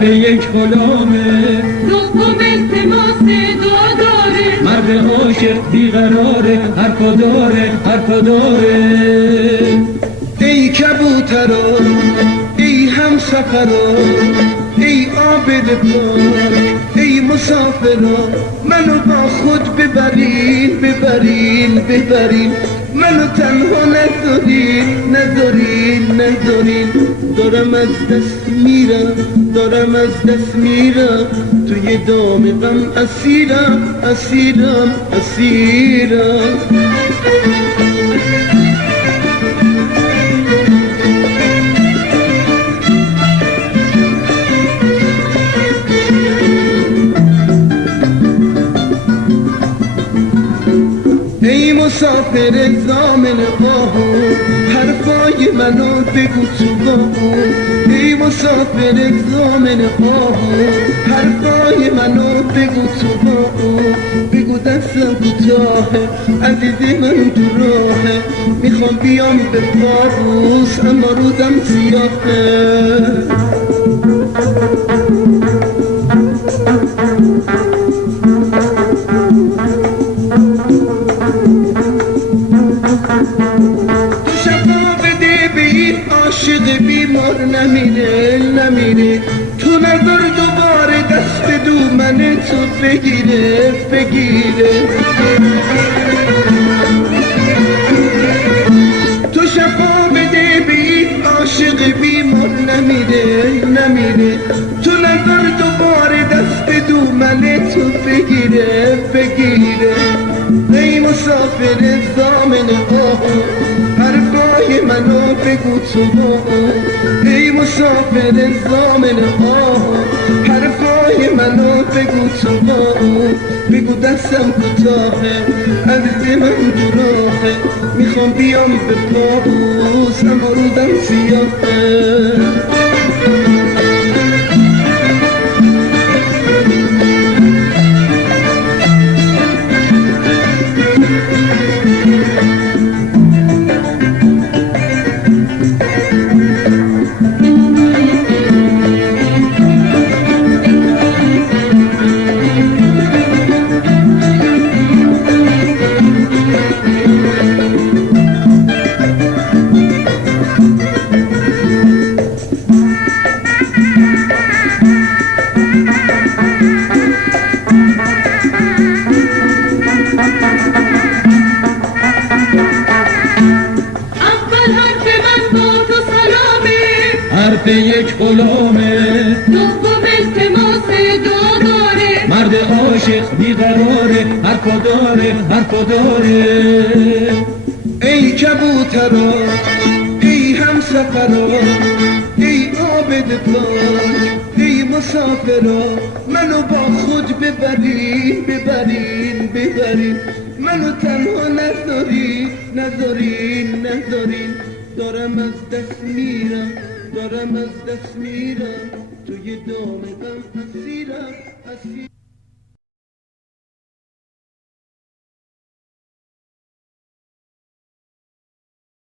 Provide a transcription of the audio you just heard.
حرف یک غلامه، دوم التماس داداره، مرد عاشق بیقراره، حرفا داره حرفا داره. ای کبوترا ای همسفرا ای عابد پاک ای مسافرا، منو با خود ببرین ببرین ببرین، منو تنها ندارین ندارین ندارین. دارم از دست میرم دارم از دست میرم، توی دام غم اسیرم اسیرم اسیرم. ای مسافر زامن آهو، حرفای منو بگو تو با اون. ای مسافر زامن آهو، حرفای منو بگو تو با اون. بگو دستم کوتاهه عزیزی من تو راهه، میخوام بیام به پاروس اما روزم سیاهه. عاشق بیمار نمیره نمیره، تو نظر دوباره دست دومن تو بگیره بگیره. تو شفا بده به این عاشق بیمار نمیره نمیره، تو نظر دوباره دست دومن تو بگیره بگیره. ای مسافر زامن آهو، حرفای منو بگو تو با اون. ای مسافر زامن آهو، حرفای منو بگو تو با اون. بگو دستم کوتاهه عزیز من تو راهه، میخوام بیام به پاروس اما روزم سیاهه. حرف یک غلامه، دوم التماس داداره، مرد عاشق بیقراره، حرفا داره حرفا داره. ای کبوترا ای همسفرا ای عابد پاک ای مسافرا، منو با خود ببرین ببرین ببرین، منو تنها نذارین نذارین نذارین. دارم از دست میرم دارم از دست میرم، توی دام غم اسیرم اسیرم.